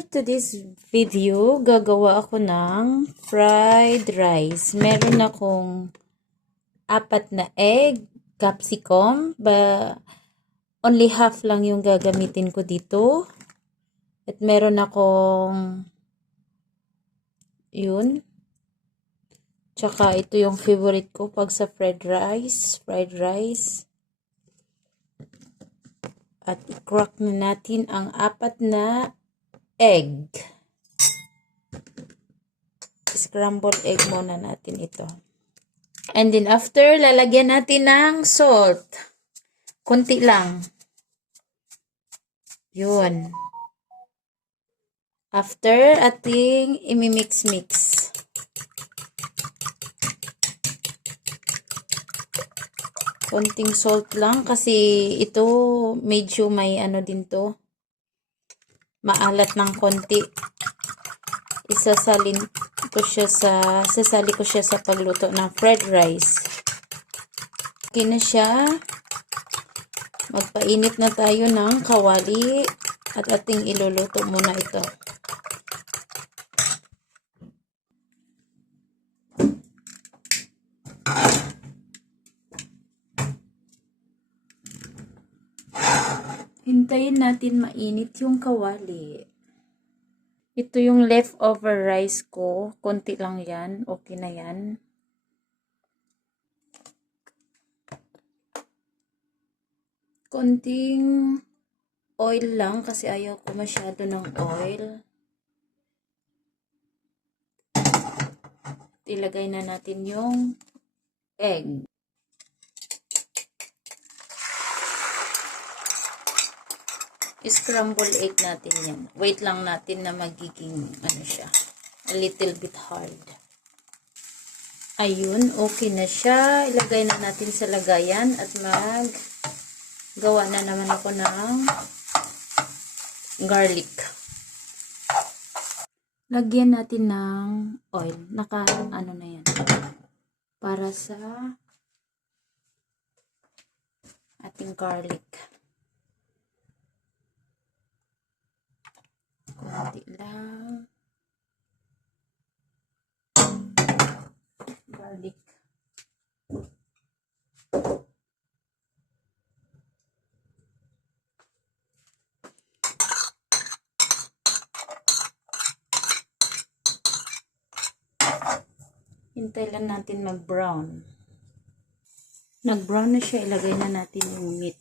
For today's video, gagawa ako ng fried rice. Meron akong 4 na egg, capsicum, only half lang yung gagamitin ko dito. At meron akong yun. Tsaka ito yung favorite ko pag sa fried rice. At i-crack na natin ang 4 na egg. Scrambled egg muna natin ito. And then after, lalagyan natin ng salt. Kunti lang. Yun. After, ating imimix-mix. Konting salt lang kasi ito medyo may ano din to. Maalat ng konti. Sasali ko siya sa pagluto ng fried rice. Okay na siya. Magpainit na tayo ng kawali at ating iluluto muna ito. Hintayin natin mainit yung kawali. Ito yung leftover rice ko. Konti lang yan. Okay na yan. Konting oil lang kasi ayaw ko masyado ng oil. Ilagay na natin yung egg. Scramble egg natin yan. Wait lang natin na magiging ano siya, a little bit hard. Ayun, okay na siya. Ilagay na natin sa lagayan at gawa na naman ako ng garlic. Lagyan natin ng oil. Ano na yan. Para sa ating garlic. Kunti lang. Garlic. Hintay lang natin mag-brown. Nag-brown na siya, ilagay na natin yung meat.